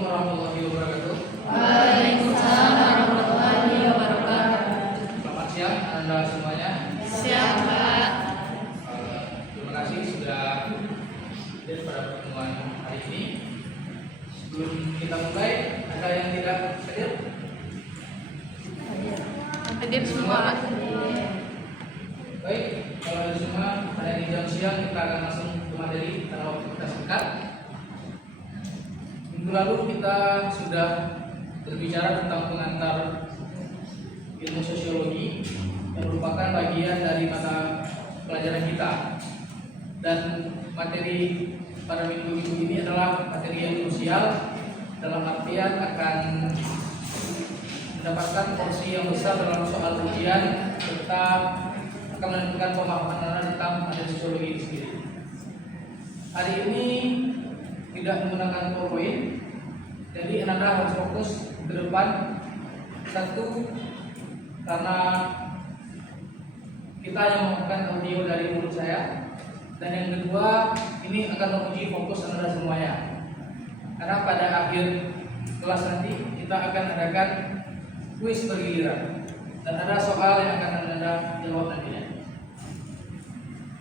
Assalamualaikum warahmatullahi wabarakatuh. Waalaikumsalam warahmatullahi wabarakatuh. Selamat siang Anda semuanya. Siang, Pak. Terima kasih sudah hadir pada pertemuan hari ini. Sebelum kita mulai, ada yang tidak hadir? Hadir semua, Pak. Baik, kalau ada semua, ada yang di jam siang, kita akan langsung ke materi karena waktu kita singkat. Minggu lalu kita sudah berbicara tentang pengantar ilmu sosiologi yang merupakan bagian dari mata pelajaran kita. Dan materi pada minggu ini adalah materi yang krusial dalam artian akan mendapatkan porsi yang besar dalam soal ujian serta akan menentukan pemahaman Anda tentang materi sosiologi ini sendiri. Hari ini tidak menggunakan PowerPoint, jadi Anda harus fokus ke depan. Satu, karena kita yang menggunakan audio dari mulut saya, dan yang kedua, ini akan menguji fokus Anda semuanya. Karena pada akhir kelas nanti kita akan adakan kuis bergiliran dan ada soal yang akan Anda jawab nantinya.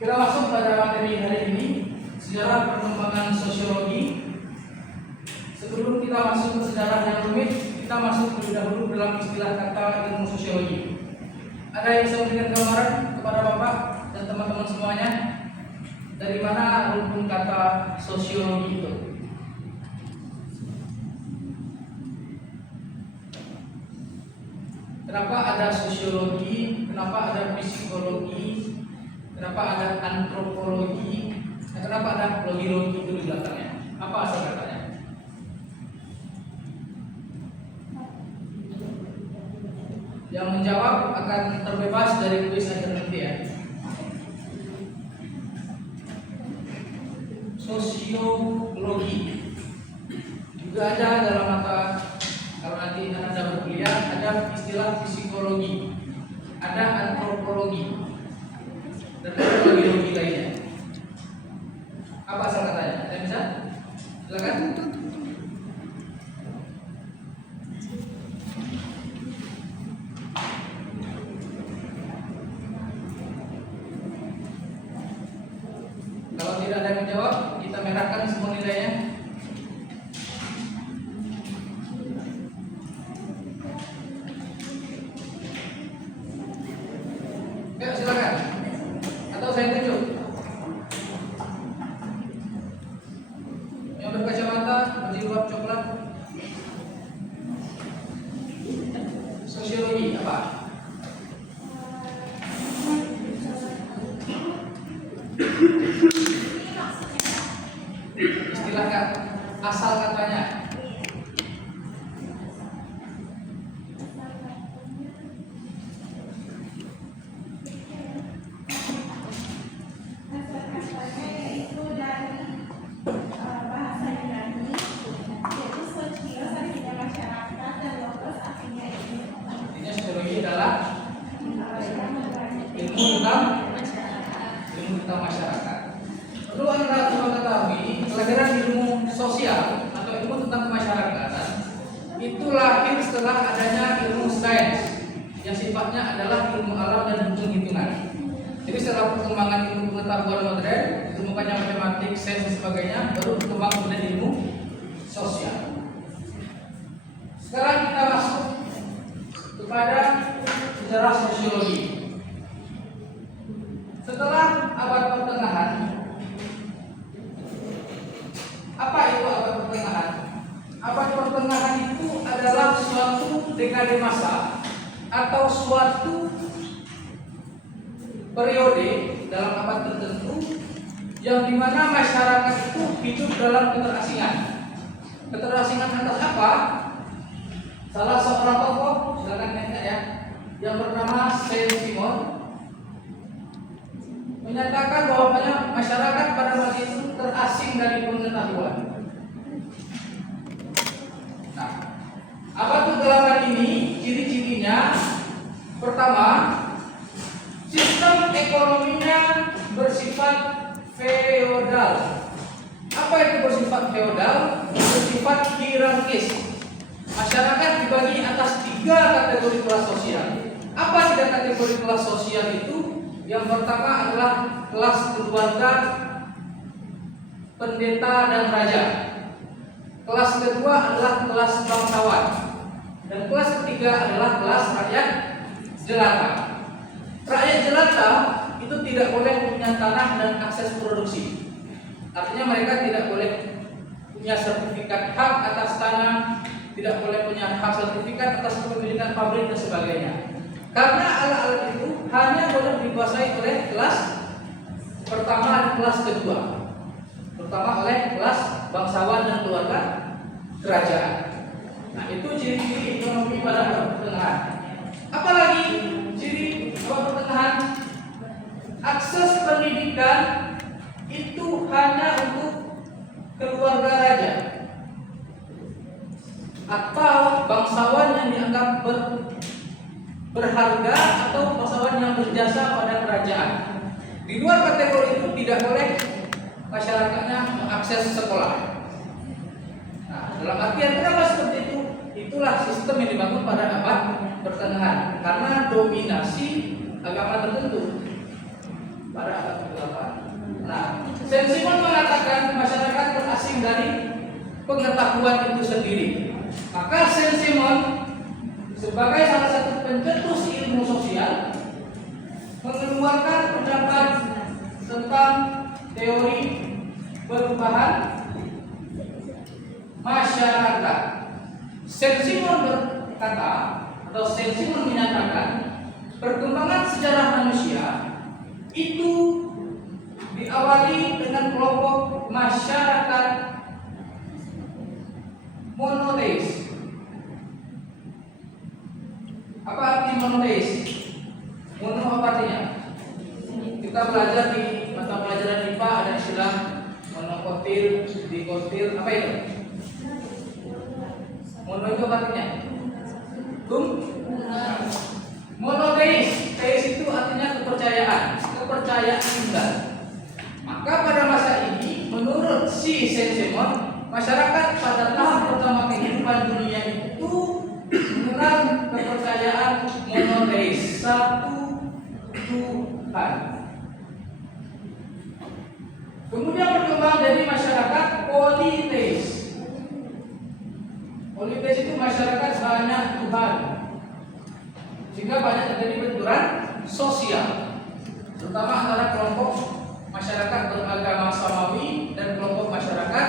Kita masuk pada materi hari ini, sejarah perkembangan sosiologi. Sebelum kita masuk ke sejarah yang rumit, kita masuk terlebih dahulu dalam istilah kata ilmu sosiologi. Ada yang bisa memberikan gambaran kepada Bapak dan teman-teman semuanya dari mana rumpun kata sosiologi itu? Kenapa ada sosiologi? Kenapa ada psikologi? Kenapa ada antropologi? Dan kenapa ada logi-logi itu di belakangnya? Apa asal katanya? Yang menjawab akan terbebas dari kuis akhir nanti ya. Sosiologi juga ada dalam mata, kalau nanti Anda berkuliah, ada istilah psikologi, ada antropologi, dan ada logi-logi lainnya. Apa asal katanya? Ada yang bisa? Silakan. Kalau tidak ada yang menjawab, kita merahkan semua nilainya. Ayo silakan. Atau saya tunjuk. Yang berkacamata, berjilbab coklat. Sosiologi apa? Istilahkan asal katanya. Intinya sosiologi adalah ilmu tentang masyarakat. Perlu Anda ketahui, pelajaran ilmu sosial atau ilmu tentang kemasyarakatan itu lahir setelah adanya ilmu sains yang sifatnya adalah ilmu alam dan hitung-hitungan. Jadi setelah perkembangan ilmu pengetahuan modern, ditemukannya matematik, sains dan sebagainya, baru berkembang kemudian ilmu sosial. Sekarang kita masuk kepada sejarah sosiologi. Setelah abad pertengahan, apa itu abad pertengahan? Abad pertengahan itu adalah suatu dekade masa atau suatu periode dalam abad tertentu yang dimana masyarakat itu hidup dalam keterasingan. Keterasingan atas apa? Salah seorang tokoh, silakan ingat ya, yang bernama Saint-Simon menyatakan bahwa masyarakat pada masa itu terasing dari pengetahuan. Nah, abad kegelapan ini ciri-cirinya pertama, sistem ekonominya bersifat feodal. Apa itu bersifat feodal? bersifat hierarkis. Masyarakat dibagi atas 3 kategori kelas sosial. Apa 3 kategori kelas sosial itu? Yang pertama adalah kelas keluarga, pendeta dan raja. Kelas kedua adalah kelas bangsawan. Dan kelas ketiga adalah kelas rakyat jelata. Rakyat jelata itu tidak boleh punya tanah dan akses produksi. Artinya mereka tidak boleh punya sertifikat hak atas tanah, tidak boleh punya hak sertifikat atas kepemilikan pabrik dan sebagainya. Karena alat-alat itu hanya boleh dikuasai oleh kelas pertama dan kelas kedua. Terutama oleh kelas bangsawan dan keluarga kerajaan. Nah, itu ciri-ciri ekonomi pada abad pertengahan. Apalagi ciri abad pertengahan, akses pendidikan itu hanya untuk keluarga raja atau bangsawan yang dianggap berharga atau bangsawan yang berjasa pada kerajaan. Di luar kategori itu tidak boleh masyarakatnya mengakses sekolah. Nah, dalam artian kenapa seperti itu? Itulah sistem yang dibangun pada abad pertengahan karena dominasi agama tertentu pada abad ke-8. Nah, Saint-Simon mengatakan masyarakat terasing dari pengetahuan itu sendiri. Maka Saint-Simon sebagai salah satu pencetus ilmu sosial mengeluarkan pendapat tentang teori perubahan masyarakat. Saint-Simon berkata atau Saint-Simon menyatakan perkembangan sejarah manusia itu diawali dengan kelompok masyarakat monoteis. Apa arti monoteis? Mono apa artinya? Kita belajar di mata pelajaran IPA ada istilah monokotil, dikotil, apa itu? Mono itu apa artinya? Monoteis. Teis itu artinya kepercayaan tunggal. Maka pada masa ini menurut si Saint-Simon, masyarakat pada tahap pertama kehidupan dunia itu mengenal kepercayaan monoteis, satu Tuhan. Kemudian berkembang dari masyarakat politeis. Politeis itu masyarakat banyak Tuhan, sehingga banyak terjadi benturan sosial, terutama antara kelompok masyarakat beragama Samawi dan kelompok masyarakat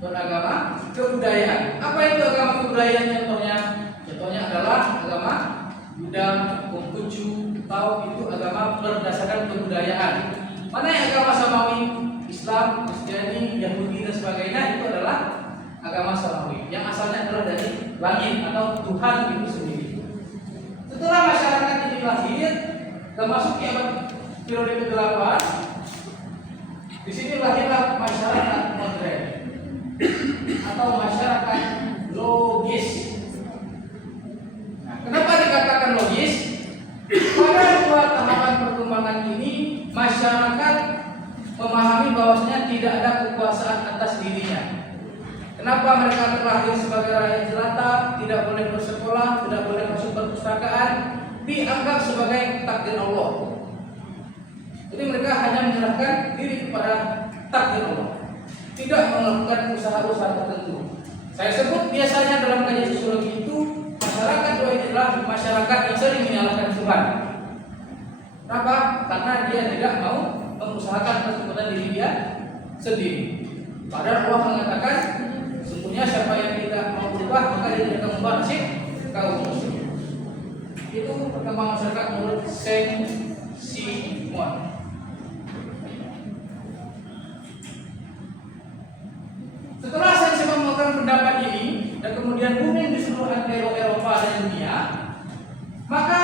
beragama kebudayaan. Apa itu agama kebudayaan contohnya? Contohnya adalah agama Buddha, Konghucu, Tao, itu agama berdasarkan kebudayaan. Mana yang agama Samawi? Islam, Kristiani, Yahudi dan sebagainya itu adalah agama Samawi yang asalnya adalah dari langit atau Tuhan itu sendiri. Setelah masyarakat ini lahir, termasuk di abad periode ke-8, di sini lahirlah masyarakat modern atau masyarakat logis. Nah, kenapa dikatakan logis? Pada 2 tahapan perkembangan ini, masyarakat memahami bahwasanya tidak ada kekuasaan atas dirinya. Kenapa mereka terlahir sebagai rakyat jelata, tidak boleh bersekolah, tidak boleh masuk perpustakaan, dianggap sebagai takdir Allah. Jadi mereka hanya menyerahkan diri kepada takdir Allah, tidak melakukan usaha-usaha tertentu. Saya sebut biasanya dalam kajian sosiologi itu masyarakat doa adalah masyarakat yang sering menyalahkan Tuhan. Kenapa? Karena dia tidak mau mengusahakan keselamatan diri dia sendiri. Padahal Allah mengatakan, sesungguhnya siapa yang tidak mau berubah maka dia tidak akan mengubah nasib kaum muslimin. Itu perkembangan masyarakat menurut Saint-Simon. Setelah Saint-Simon melakukan pendapat ini dan kemudian booming di seluruh Eropa dan dunia, maka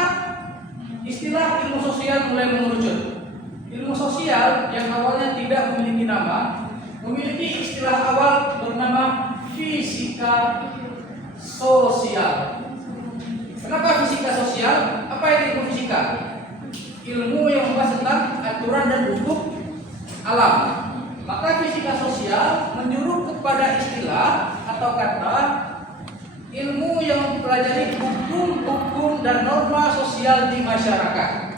istilah ilmu sosial mulai mengerucut. Ilmu sosial yang awalnya tidak memiliki nama memiliki istilah awal bernama fisika sosial. Kenapa fisika sosial? Apa itu ilmu fisika? Ilmu yang membahas tentang aturan dan hukum alam. Maka fisika sosial menyuruh kepada istilah atau kata ilmu yang mempelajari hukum dan norma sosial di masyarakat.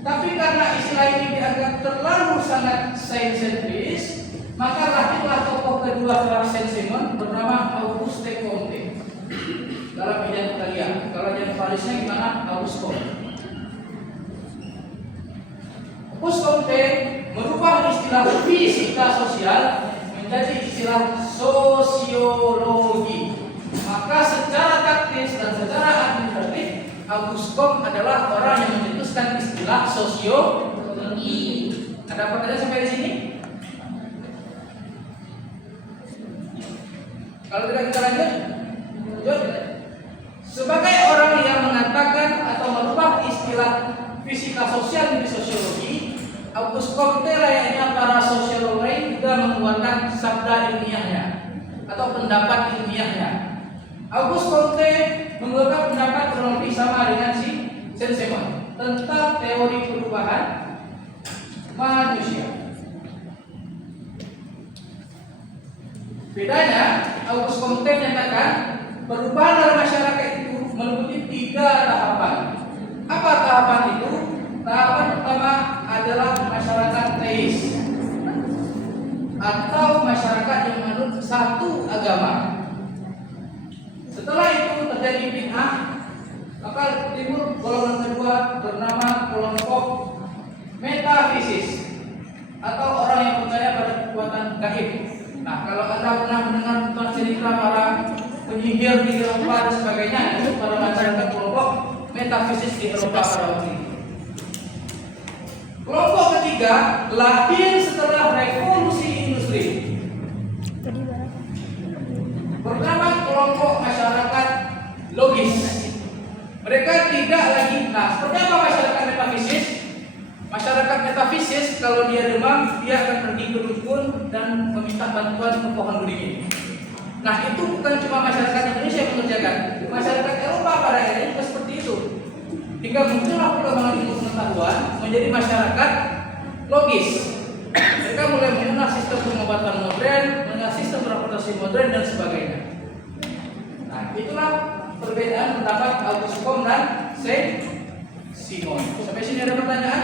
Tapi karena istilah ini dianggap terlalu sangat sains-sentris, maka lahirlah tokoh kedua kelas Saint-Simon bernama Auguste Comte dalam bidang Italia. Kalau yang Parisnya gimana? Auguste Comte. Auguste Comte merubah istilah fisika sosial menjadi istilah sosiologi. Maka secara taktis dan secara administratif, Auguste Comte adalah orang yang mencetuskan istilah sosiologi. Ada pertanyaan sampai di sini? Kalau tidak kita lanjut, sebagai orang yang mengatakan atau merubah istilah fisika sosial menjadi sosiologi, Auguste Comte layaknya para sosiolog lain juga mengeluarkan sabda ilmiahnya atau pendapat ilmiahnya. Auguste Comte mengeluarkan pendapat kurang lebih sama dengan si Saint-Simon tentang teori perubahan manusia. Bedanya, Auguste Comte menyatakan perubahan dalam masyarakat itu meliputi 3 tahapan. Apa tahapan itu? Tahapan pertama adalah masyarakat teis atau masyarakat yang menganut satu agama. Setelah itu terjadi bid'ah, maka timbul golongan kedua bernama kelompok metafisis atau orang yang percaya pada kekuatan gaib. Nah, kalau Anda pernah mendengar tentang cerita para penyihir di Eropa dan sebagainya, itu pada masyarakat kelompok metafisis di Eropa pada waktu itu. Kelompok ketiga lahir setelah revolusi industri. Pertama, kelompok masyarakat logis. Mereka tidak lagi. Nah, seperti apa masyarakat metafisis? Masyarakat metafisis kalau dia demam, dia akan pergi ke dukun dan meminta bantuan ke pohon beringin. Nah, itu bukan cuma masyarakat Indonesia yang mengerjakan. Masyarakat Eropa pada akhirnya juga seperti itu. Hingga muncullah perkembangan ilmu pengetahuan menjadi masyarakat logis. Mereka mulai mengenal sistem pengobatan modern, mengenal sistem transportasi modern dan sebagainya. Nah, itulah perbedaan pendapat Auguste Comte dan Saint-Simon. Sampai sini ada pertanyaan?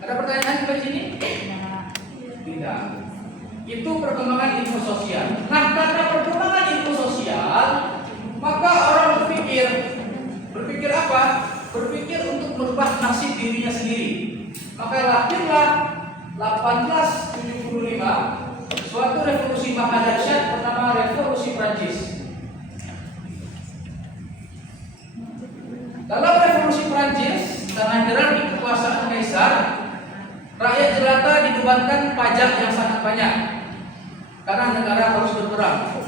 Ada pertanyaan sampai sini? Tidak. Itu perkembangan ilmu sosial. Nah, karena perkembangan ilmu sosial, maka orang berpikir apa? Berpikir untuk merubah nasib dirinya sendiri. Maka lahirlah 1875 suatu revolusi mahadahsyat bernama Revolusi Prancis. Dalam Revolusi Prancis, karena hirarki kekuasaan kaisar, rakyat jelata dibebankan pajak yang sangat banyak karena negara harus berperang.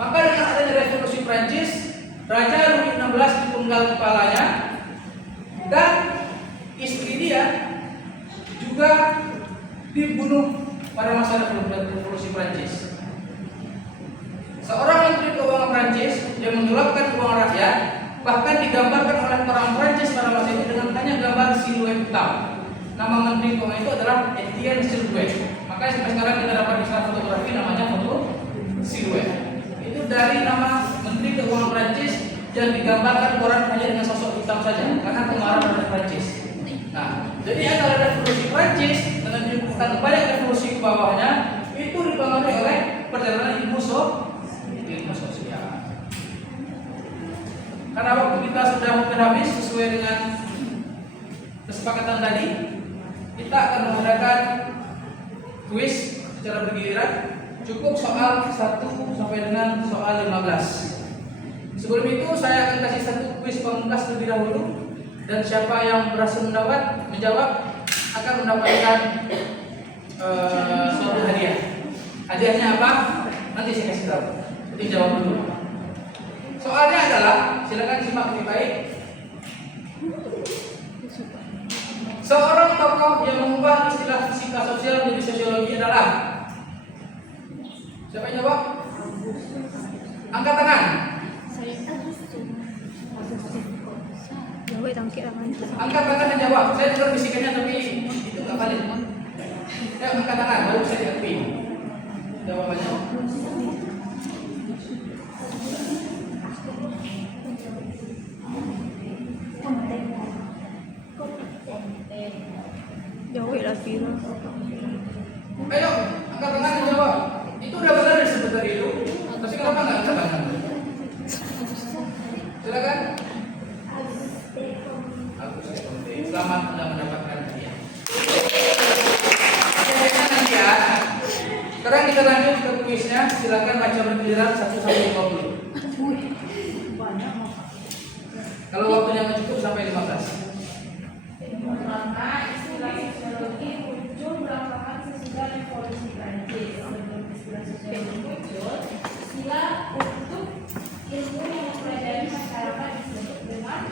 Maka dengan adanya Revolusi Prancis, Raja Louis XVI dipenggal kepalanya dan istri dia juga dibunuh pada masa Revolusi Prancis. Seorang menteri keuangan Prancis yang menggelapkan uang rakyat bahkan digambarkan oleh orang Prancis pada masa itu dengan hanya gambar siluet hitam. Nama menteri keuangan itu adalah Etienne Siluet. Makanya sampai sekarang kita dapat istilah fotografi namanya foto siluet. Itu dari nama menteri keuangan Prancis yang digambarkan koran hanya dengan sosok hitam saja karena kemarahan dari Prancis. Nah, jadi antara revolusi Prancis dengan menimbulkan banyak revolusi ke bawahnya itu dipengaruhi oleh perjalanan ilmu sosial. Karena waktu kita sudah hampir habis sesuai dengan kesepakatan tadi, kita akan menggunakan kuis secara bergiliran. Cukup soal 1 sampai dengan soal 15. Sebelum itu saya akan kasih satu kuis pamungkas terlebih dahulu, dan siapa yang berhasil menjawab akan mendapatkan suatu hadiah. Hadiahnya apa? Nanti saya kasih tahu. Jadi jawab dulu. Soalnya adalah, silakan simak lebih baik. Seorang tokoh yang mengubah istilah fisika sosial menjadi sosiologi adalah siapa yang jawab? Angkat tangan. Angkat tangan dan jawab. Saya dengar bisikannya tapi itu nggak valid. Ya, angkat tangan baru saya akui. Jawabannya. Jauh lah biru. Ayo, angkat tangan dan jawab. Itu udah benar disebut tadi itu. Tapi kenapa nggak angkat tangan? Silakan. Agus Dekomte. Selamat Anda mendapatkan hadiah. Oke, nanti ya. Sekarang kita lanjut ke kuisnya. Silakan baca bergiliran 1 sampai 50. Kalau waktunya nggak cukup sampai 15. Pertama, istilah sosiologi muncul belakangan sesudah revolusi Prancis. Sebelum istilah sosiologi muncul, istilah untuk ilmu yang mempelajari masyarakat disebut dengan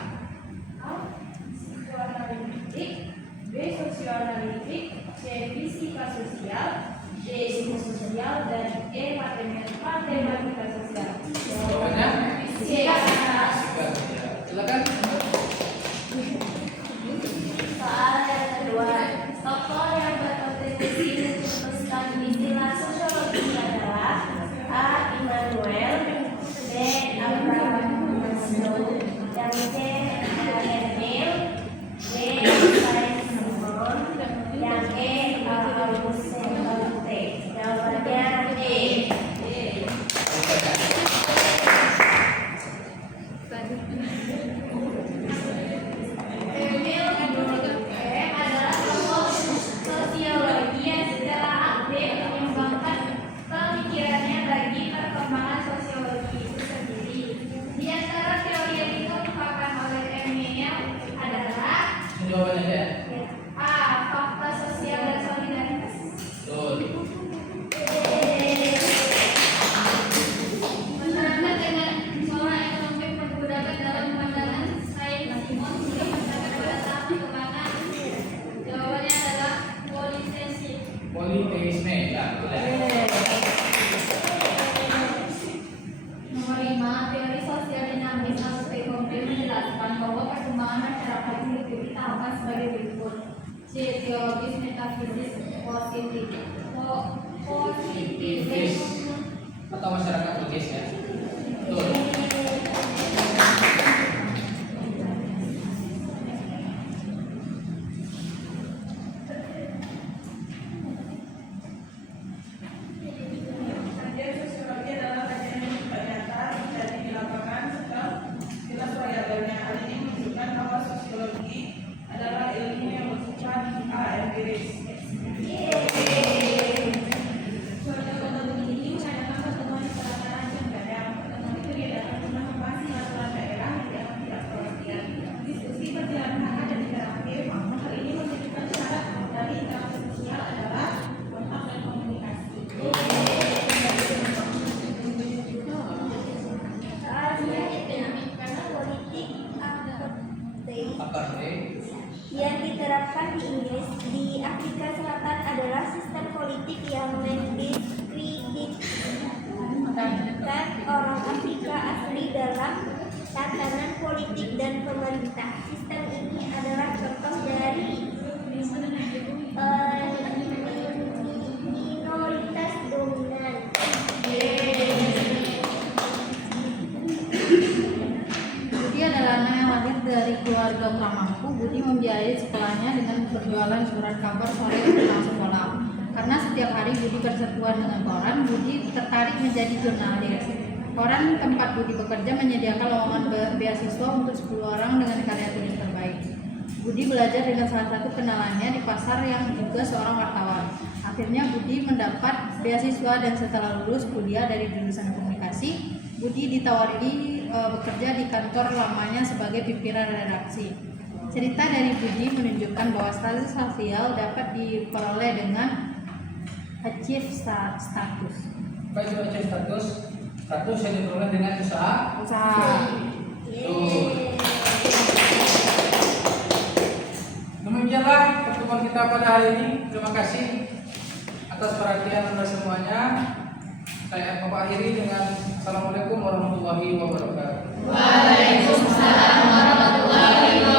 A. Psikoanalitik, B. Sosioanalitik, C. Fisika sosial, D. Psikososial, dan E. Matematika sosial. Jawabannya? Fisika. Silakan. Soal yang kedua, tokoh yang berkontribusi mencetuskan istilah sosiologi adalah A. Immanuel, B. Abraham Maslow, dan C. Emil, D. Saint-Simon, yang E. Auguste Comte. Jawabannya D. Emil adalah tokoh sosiologi yang secara aktif menyumbangkan pemikirannya bagi perkembangan sosiologi itu sendiri. Di antara teori yang dikemukakan oleh Emil adalah Jawabannya ya. A. Fakta sosial dan solidaritas. Betul. Menerangkan dengan pola ekonomi perbudakan dalam pandangan Saint-Simon hingga mencapai pada tahap perkembangan. Jawabannya adalah politeisme. Politeisme. Ya, boleh. Nomor 5, teori sosial dinamis Auguste Comte menjelaskan bahwa perkembangan masyarakat diikuti tahapan sebagai berikut. C. Teologis, metafisis, Logis. Atau masyarakat logis ya. Betul. Kajian sosiologi adalah kajian yang bersifat nyata, terjadi di lapangan, serta jelas variabelnya. Hal ini menunjukkan bahwa sosiologi adalah ilmu yang bersifat empiris. Suatu metode ini mengadakan pertemuan di pelataran jam gadang. Pertemuan itu diadakan guna membahas masalah daerah yang dianggap tidak perhatian. Diskusi berjalan hangat dan interaktif. Hal ini menunjukkan syarat dari interaksi sosial adalah kontak dan komunikasi. Soalnya karena politik apartheid Apartheid. yang diterapkan di Inggris di Afrika Selatan adalah sistem politik yang mendiskreditkan orang Afrika asli dalam tatanan politik dan pemerintah. Sistem ini adalah contoh dari minoritas dominan. Budi adalah anak yang lahir dari keluarga pramampu. Budi membiayai sekolahnya dengan berjualan surat kabar sore pulang sekolah. Karena setiap hari Budi bersentuhan dengan koran, Budi tertarik menjadi jurnalis. Koran tempat Budi bekerja menyediakan lowongan beasiswa untuk 10 orang dengan karya tulis terbaik. Budi belajar dengan salah satu kenalannya di pasar yang juga seorang wartawan. Akhirnya Budi mendapat beasiswa dan setelah lulus kuliah dari jurusan komunikasi, Budi ditawari bekerja di kantor lamanya sebagai pimpinan redaksi. Cerita dari Budi menunjukkan bahwa status sosial dapat diperoleh dengan achieve status. Baik, itu achieve status. Status yang diperoleh dengan usaha. Betul. Demikianlah pertemuan kita pada hari ini. Terima kasih atas perhatian Anda semuanya. Saya Bapak akhiri dengan Assalamualaikum warahmatullahi wabarakatuh. Waalaikumsalam warahmatullahi wabarakatuh.